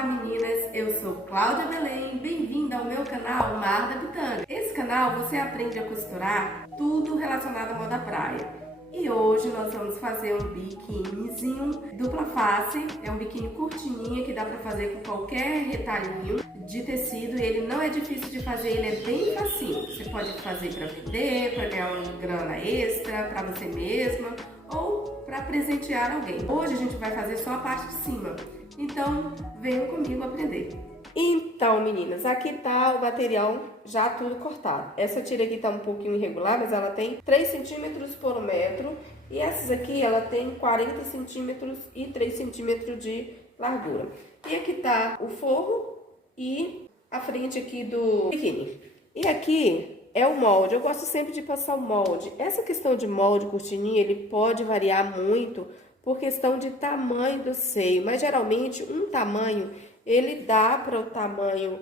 Olá meninas, eu sou Cláudia Belém, bem-vinda ao meu canal Mar da Pitanga. Esse canal você aprende a costurar tudo relacionado à moda praia. E hoje nós vamos fazer um biquinizinho dupla face, é um biquíni curtinho que dá pra fazer com qualquer retalhinho de tecido e ele não é difícil de fazer, ele é bem facinho. Você pode fazer para vender, para ganhar uma grana extra, para você mesma ou para presentear alguém. Hoje a gente vai fazer só a parte de cima. Então, venham comigo aprender. Então, meninas, aqui tá o material já tudo cortado. Essa tira aqui tá um pouquinho irregular, mas ela tem 3 centímetros por 1 metro. E essas aqui, ela tem 40 centímetros e 3 centímetros de largura. E aqui tá o forro e a frente aqui do biquíni. E aqui é o molde. Eu gosto sempre de passar o molde. Essa questão de molde, cortininha, ele pode variar muito por questão de tamanho do seio, mas geralmente um tamanho, ele dá para o tamanho,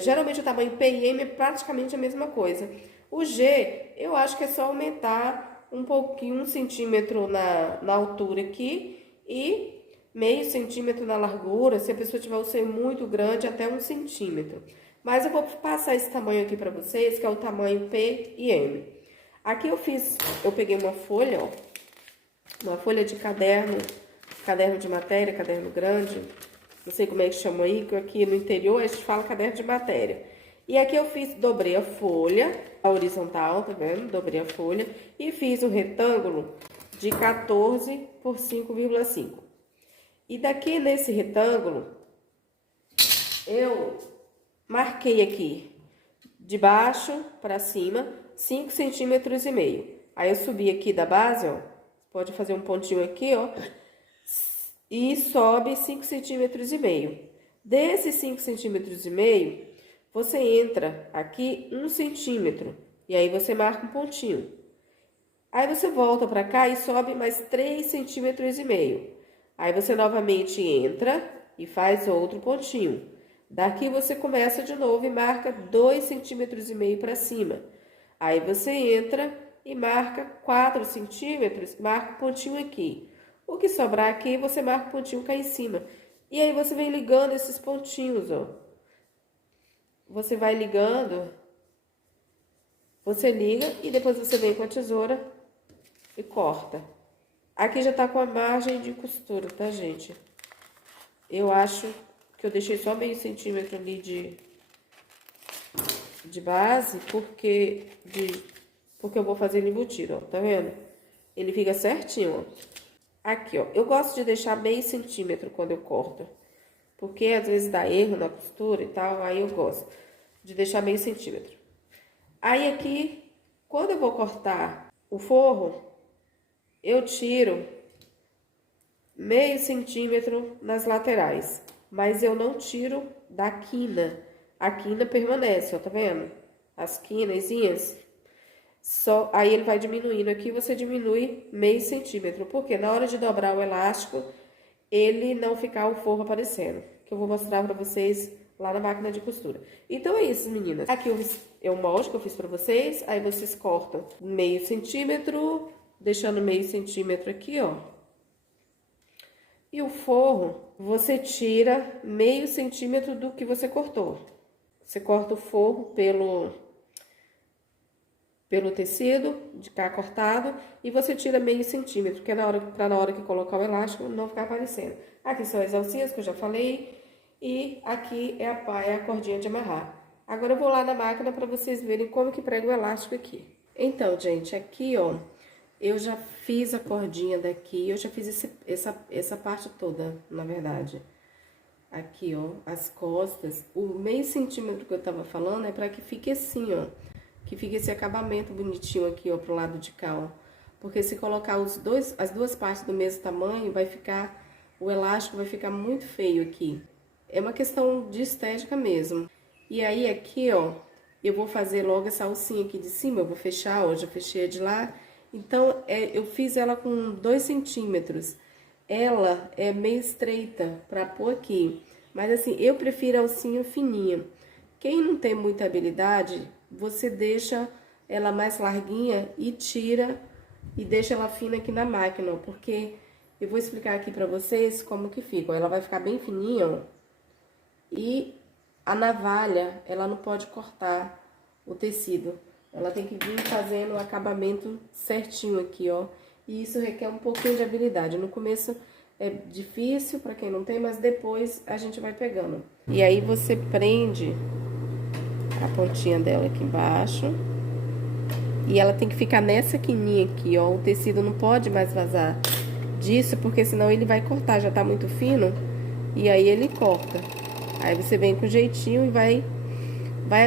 geralmente o tamanho P e M é praticamente a mesma coisa. O G, eu acho que é só aumentar um pouquinho, 1 centímetro na altura aqui e meio centímetro na largura, se a pessoa tiver o seio muito grande, até 1 centímetro. Mas eu vou passar esse tamanho aqui para vocês, que é o tamanho P e M. Aqui eu peguei uma folha, ó. Uma folha de caderno de matéria, caderno grande, não sei como é que chama aí, que aqui no interior a gente fala caderno de matéria. E aqui eu dobrei a folha, a horizontal, tá vendo? Dobrei a folha e fiz um retângulo de 14 por 5,5. E daqui nesse retângulo, eu marquei aqui, de baixo para cima, 5,5 centímetros. Aí eu subi aqui da base, ó. Pode fazer um pontinho aqui, ó, e sobe 5,5 centímetros. Desses 5,5 centímetros, você entra aqui 1 centímetro, e aí você marca um pontinho. Aí você volta pra cá e sobe mais 3,5 centímetros. Aí você novamente entra e faz outro pontinho. Daqui você começa de novo e marca 2,5 centímetros pra cima. Aí você entra e marca 4 centímetros, marca um pontinho aqui. O que sobrar aqui, você marca um pontinho cá em cima. E aí você vem ligando esses pontinhos, ó. Você vai ligando, você liga e depois você vem com a tesoura e corta. Aqui já tá com a margem de costura, tá, gente? Eu acho que eu deixei só meio centímetro ali de base, porque eu vou fazer ele embutido, ó, tá vendo? Ele fica certinho, ó. Aqui, ó, eu gosto de deixar meio centímetro quando eu corto, porque às vezes dá erro na costura e tal, aí eu gosto de deixar meio centímetro. Aí aqui, quando eu vou cortar o forro, eu tiro meio centímetro nas laterais, mas eu não tiro da quina. A quina permanece, ó, tá vendo? As quinazinhas. Aí ele vai diminuindo aqui, você diminui meio centímetro, porque na hora de dobrar o elástico, ele não ficar o forro aparecendo, que eu vou mostrar pra vocês lá na máquina de costura. Então é isso, meninas. Aqui é o molde que eu fiz pra vocês, aí vocês cortam meio centímetro, deixando meio centímetro aqui, ó. E o forro, você tira meio centímetro do que você cortou. Você corta o forro pelo tecido de cá cortado e você tira meio centímetro, que é na hora que colocar o elástico não ficar aparecendo. Aqui são as alcinhas que eu já falei e aqui é a cordinha de amarrar. Agora eu vou lá na máquina para vocês verem como que prega o elástico aqui. Então, gente, aqui, ó, eu já fiz a cordinha daqui, eu já fiz essa parte toda, na verdade. Aqui, ó, as costas, o meio centímetro que eu tava falando é para que fique assim, ó. Que fique esse acabamento bonitinho aqui, ó, pro lado de cá, ó. Porque se colocar as duas partes do mesmo tamanho, o elástico vai ficar muito feio aqui. É uma questão de estética mesmo. E aí aqui, ó, eu vou fazer logo essa alcinha aqui de cima, eu vou fechar, ó, já fechei a de lá. Então, eu fiz ela com 2 centímetros. Ela é meio estreita pra pôr aqui. Mas assim, eu prefiro a alcinha fininha. Quem não tem muita habilidade, você deixa ela mais larguinha e tira e deixa ela fina aqui na máquina, ó, porque eu vou explicar aqui pra vocês como que fica. Ela vai ficar bem fininha, ó. E a navalha, ela não pode cortar o tecido. Ela tem que vir fazendo o acabamento certinho aqui, ó. E isso requer um pouquinho de habilidade. No começo é difícil para quem não tem, mas depois a gente vai pegando. E aí você prende a pontinha dela aqui embaixo. E ela tem que ficar nessa quininha aqui, ó. O tecido não pode mais vazar disso, porque senão ele vai cortar, já tá muito fino. E aí ele corta. Aí você vem com jeitinho e vai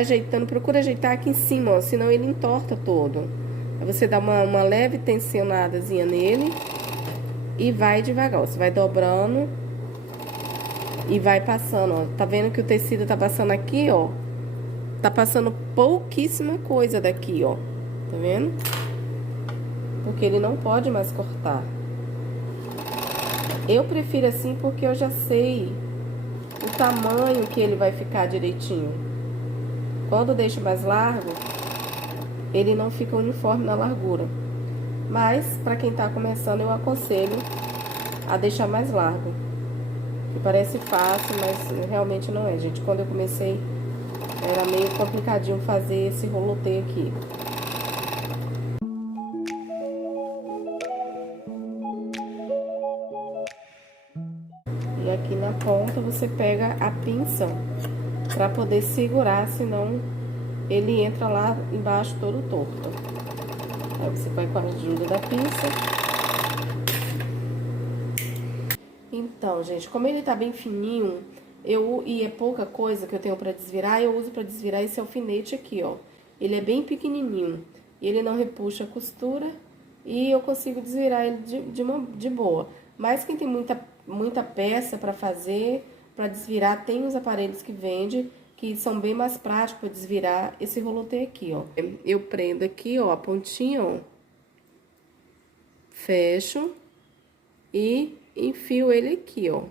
ajeitando. Procura ajeitar aqui em cima, ó, senão ele entorta todo. Aí você dá uma leve tensionadazinha nele e vai devagar, ó. Você vai dobrando e vai passando, ó. Tá vendo que o tecido tá passando aqui, ó? Tá passando pouquíssima coisa daqui, ó. Tá vendo? Porque ele não pode mais cortar. Eu prefiro assim porque eu já sei o tamanho que ele vai ficar direitinho. Quando eu deixo mais largo, ele não fica uniforme na largura. Mas, pra quem tá começando, eu aconselho a deixar mais largo. Que parece fácil, mas realmente não é, gente. Quando eu comecei, era meio complicadinho fazer esse rolotê aqui. E aqui na ponta você pega a pinça pra poder segurar, senão ele entra lá embaixo todo torto. Aí você vai com a ajuda da pinça. Então, gente, como ele tá bem fininho, e é pouca coisa que eu tenho pra desvirar, eu uso pra desvirar esse alfinete aqui, ó. Ele é bem pequenininho, e ele não repuxa a costura, e eu consigo desvirar ele de boa. Mas quem tem muita peça pra fazer, pra desvirar, tem os aparelhos que vende, que são bem mais práticos para desvirar esse rolotê aqui, ó. Eu prendo aqui, ó, a pontinha, ó. Fecho e enfio ele aqui, ó.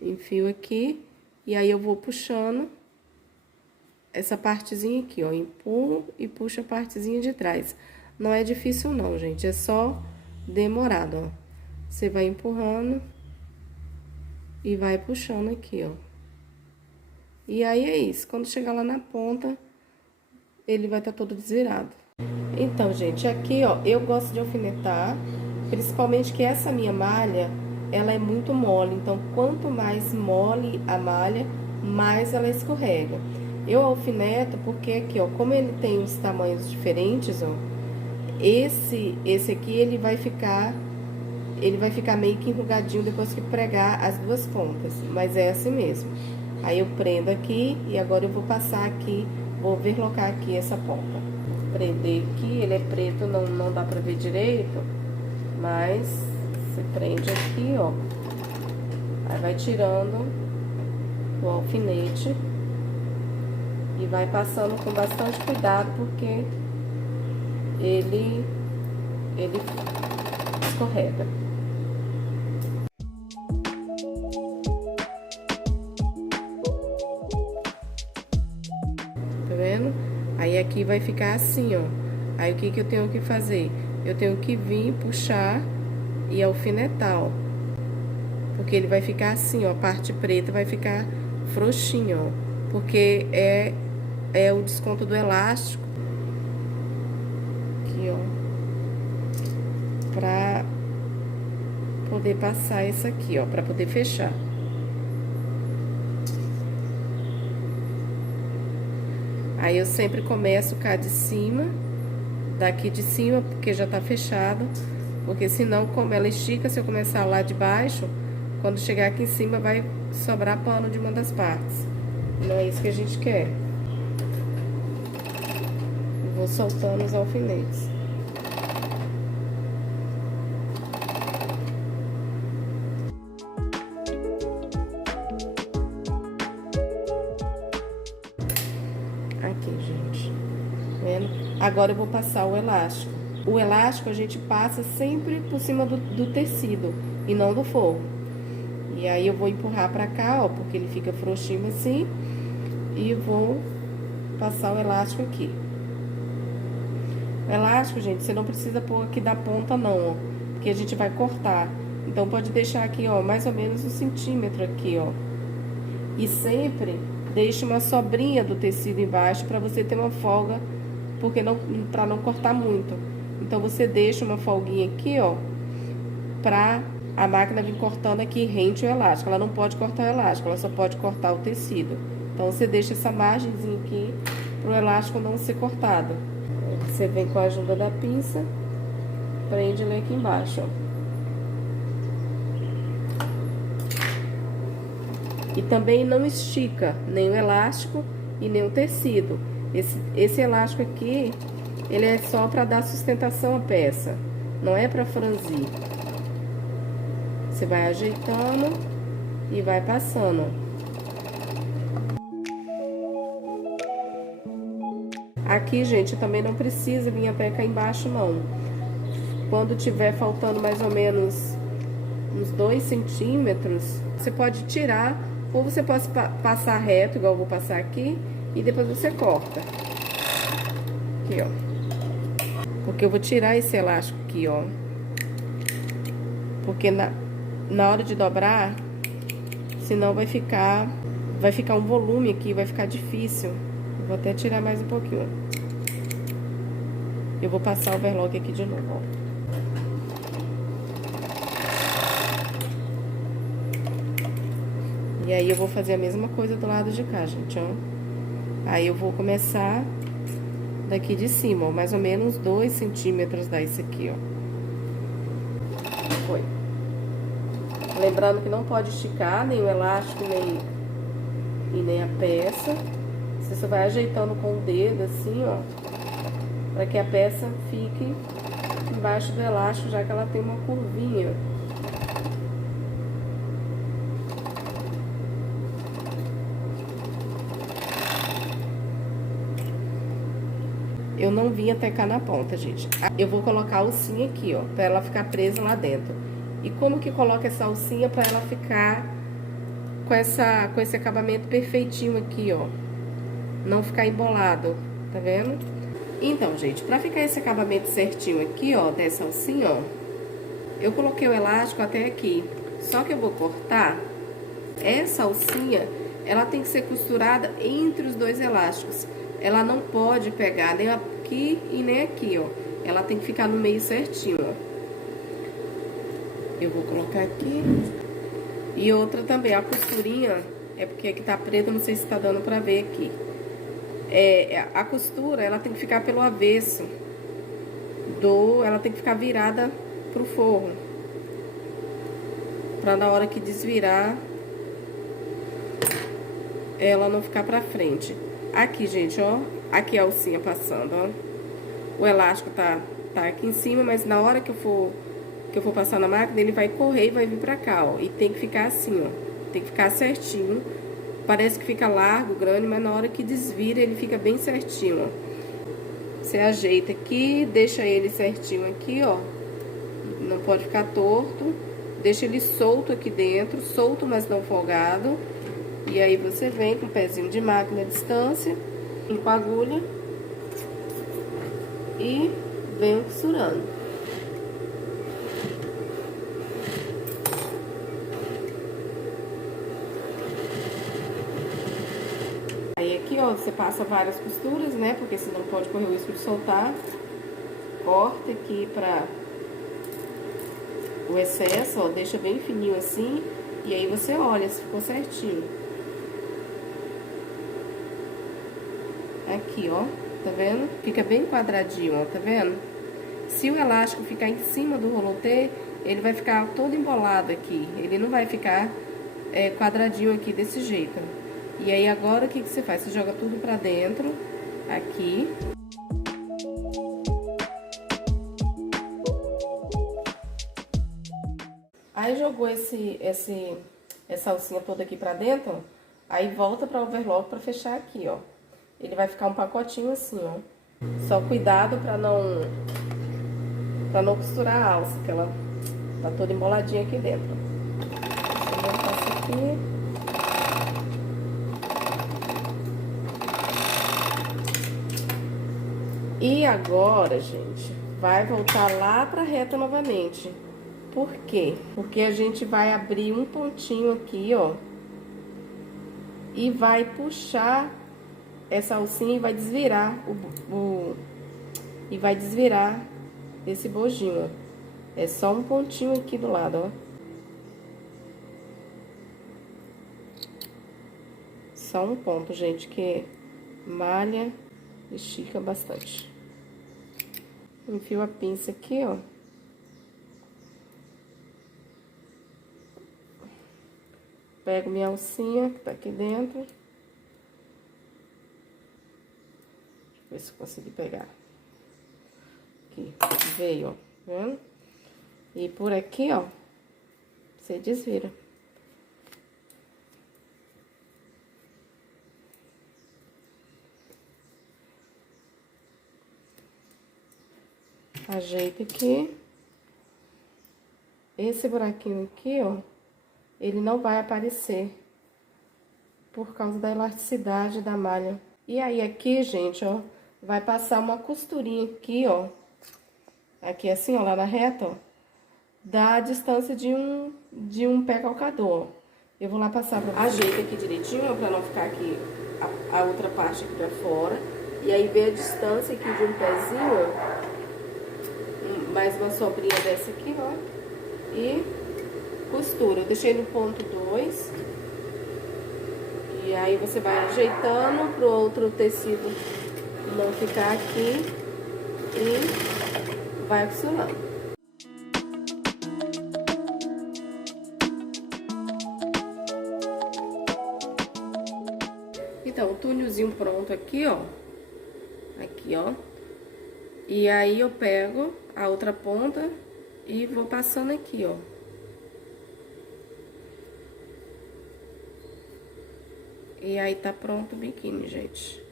Enfio aqui e aí eu vou puxando essa partezinha aqui, ó. Empurro e puxo a partezinha de trás. Não é difícil não, gente, é só demorado, ó. Você vai empurrando e vai puxando aqui, ó. E aí é isso, quando chegar lá na ponta, ele vai estar todo desvirado. Então, gente, aqui, ó, eu gosto de alfinetar, principalmente que essa minha malha, ela é muito mole. Então, quanto mais mole a malha, mais ela escorrega. Eu alfineto porque aqui, ó, como ele tem os tamanhos diferentes, ó, esse aqui, ele vai ficar meio que enrugadinho depois que pregar as duas pontas, mas é assim mesmo. Aí eu prendo aqui e agora eu vou passar aqui, vou verlocar aqui essa ponta. Prender aqui, ele é preto, não dá pra ver direito, mas você prende aqui, ó. Aí vai tirando o alfinete e vai passando com bastante cuidado, porque ele escorrega. Aí aqui vai ficar assim, ó. Aí o que eu tenho que fazer? Eu tenho que vir puxar e alfinetar, ó. Porque ele vai ficar assim, ó. A parte preta vai ficar frouxinha, ó. Porque é o desconto do elástico. Aqui, ó. Pra poder passar isso aqui, ó. Pra poder fechar. Aí eu sempre começo cá de cima, daqui de cima, porque já tá fechado. Porque senão, como ela estica, se eu começar lá de baixo, quando chegar aqui em cima vai sobrar pano de uma das partes. Não é isso que a gente quer. Eu vou soltando os alfinetes. Aqui, gente. Vendo? Agora eu vou passar o elástico. O elástico a gente passa sempre por cima do tecido e não do forro. E aí eu vou empurrar pra cá, ó, porque ele fica frouxinho assim. E vou passar o elástico aqui. O elástico, gente, você não precisa pôr aqui da ponta não, ó, porque a gente vai cortar. Então pode deixar aqui, ó, mais ou menos 1 centímetro aqui, ó. E sempre deixe uma sobrinha do tecido embaixo para você ter uma folga, porque para não cortar muito. Então você deixa uma folguinha aqui, ó, pra a máquina vir cortando aqui rente o elástico. Ela não pode cortar o elástico, ela só pode cortar o tecido. Então você deixa essa margenzinha aqui pro elástico não ser cortado. Você vem com a ajuda da pinça, prende ele aqui embaixo, ó. E também não estica nem o elástico e nem o tecido. Esse elástico aqui, ele é só para dar sustentação à peça, não é para franzir. Você vai ajeitando e vai passando. Aqui, gente, também não precisa vir até cá embaixo, não. Quando tiver faltando mais ou menos uns 2 centímetros, você pode tirar, ou você pode passar reto, igual eu vou passar aqui, e depois você corta. Aqui, ó. Porque eu vou tirar esse elástico aqui, ó. Porque na hora de dobrar, senão vai ficar um volume aqui, vai ficar difícil. Eu vou até tirar mais um pouquinho. Eu vou passar o overlock aqui de novo, ó. E aí eu vou fazer a mesma coisa do lado de cá, gente, ó. Aí eu vou começar daqui de cima, ó, mais ou menos 2 centímetros disso aqui, ó. Foi. Lembrando que não pode esticar nem o elástico, nem a peça. Você só vai ajeitando com o dedo, assim, ó, para que a peça fique embaixo do elástico, já que ela tem uma curvinha. Eu não vim até cá na ponta, gente. Eu vou colocar a alcinha aqui, ó, pra ela ficar presa lá dentro. E como que coloca essa alcinha pra ela ficar com esse acabamento perfeitinho aqui, ó. Não ficar embolado, tá vendo? Então, gente, pra ficar esse acabamento certinho aqui, ó, dessa alcinha, ó, eu coloquei o elástico até aqui. Só que eu vou cortar essa alcinha, ela tem que ser costurada entre os dois elásticos. Ela não pode pegar nem aqui e nem aqui, ó. Ela tem que ficar no meio certinho, ó. Eu vou colocar aqui. E outra também, a costurinha, é porque aqui tá preta, não sei se tá dando pra ver aqui. A costura, ela tem que ficar pelo avesso. Ela tem que ficar virada pro forro. Pra na hora que desvirar, ela não ficar pra frente. Aqui, gente, ó, aqui a alcinha passando, ó. O elástico tá aqui em cima, mas na hora que eu for passar na máquina, ele vai correr e vai vir pra cá, ó. E tem que ficar assim, ó. Tem que ficar certinho. Parece que fica largo, grande, mas na hora que desvira, ele fica bem certinho, ó. Você ajeita aqui, deixa ele certinho aqui, ó. Não pode ficar torto. Deixa ele solto aqui dentro, solto, mas não folgado. E aí você vem com o pezinho de máquina à distância, com a agulha e vem costurando. Aí aqui, ó, você passa várias costuras, né? Porque senão pode correr o risco de soltar. Corta aqui pra o excesso, ó, deixa bem fininho assim. E aí você olha se ficou certinho. Aqui, ó, tá vendo? Fica bem quadradinho, ó, tá vendo? Se o elástico ficar em cima do rolotê, ele vai ficar todo embolado aqui. Ele não vai ficar quadradinho aqui desse jeito. E aí agora o que você faz? Você joga tudo pra dentro, aqui. Aí jogou essa alcinha toda aqui pra dentro, aí volta pra overlock pra fechar aqui, ó. Ele vai ficar um pacotinho assim, ó. Só cuidado pra não costurar a alça, que ela tá toda emboladinha aqui dentro. Eu passo aqui. E agora, gente, vai voltar lá pra reta novamente. Por quê? Porque a gente vai abrir um pontinho aqui, ó. e vai puxar essa alcinha e vai desvirar esse bojinho, ó. É só um pontinho aqui do lado, ó. Só um ponto, gente, que malha e estica bastante. Enfio a pinça aqui, ó. Pego minha alcinha que tá aqui dentro. Deixa eu ver se eu consegui pegar. Aqui, veio, ó, tá vendo? E por aqui, ó, você desvira. Ajeita aqui. Esse buraquinho aqui, ó, ele não vai aparecer por causa da elasticidade da malha. E aí, aqui, gente, ó, vai passar uma costurinha aqui, ó. Aqui assim, ó, lá na reta, ó. Da distância de um pé calcador. Eu vou lá passar pra você. Ajeita aqui direitinho, ó, pra não ficar aqui a outra parte aqui pra fora. E aí, vê a distância aqui de um pezinho, ó. Mais uma sobrinha dessa aqui, ó. E costura. Eu deixei no ponto 2. E aí, você vai ajeitando pro outro tecido não ficar aqui. E vai costurando. Então, o túnelzinho pronto aqui, ó. Aqui, ó. E aí, eu pego a outra ponta e vou passando aqui, ó. E aí, tá pronto o biquíni, gente.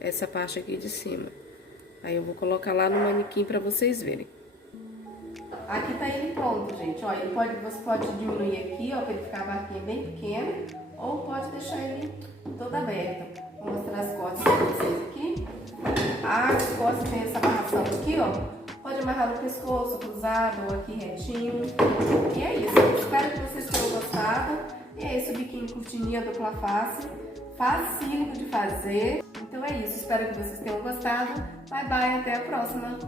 Essa parte aqui de cima. Aí, eu vou colocar lá no manequim pra vocês verem. Aqui tá ele pronto, gente. Ó, você pode diminuir aqui, ó, pra ele ficar a barquinha bem pequena. Ou pode deixar ele todo aberto. Vou mostrar as costas pra vocês aqui. As costas tem essa amarração aqui, ó. Pode amarrar no pescoço, cruzado ou aqui retinho. E é isso. Espero que vocês tenham gostado. E é esse o biquíni cortininha dupla face. Facílimo de fazer. Então é isso. Espero que vocês tenham gostado. Bye, bye. Até a próxima.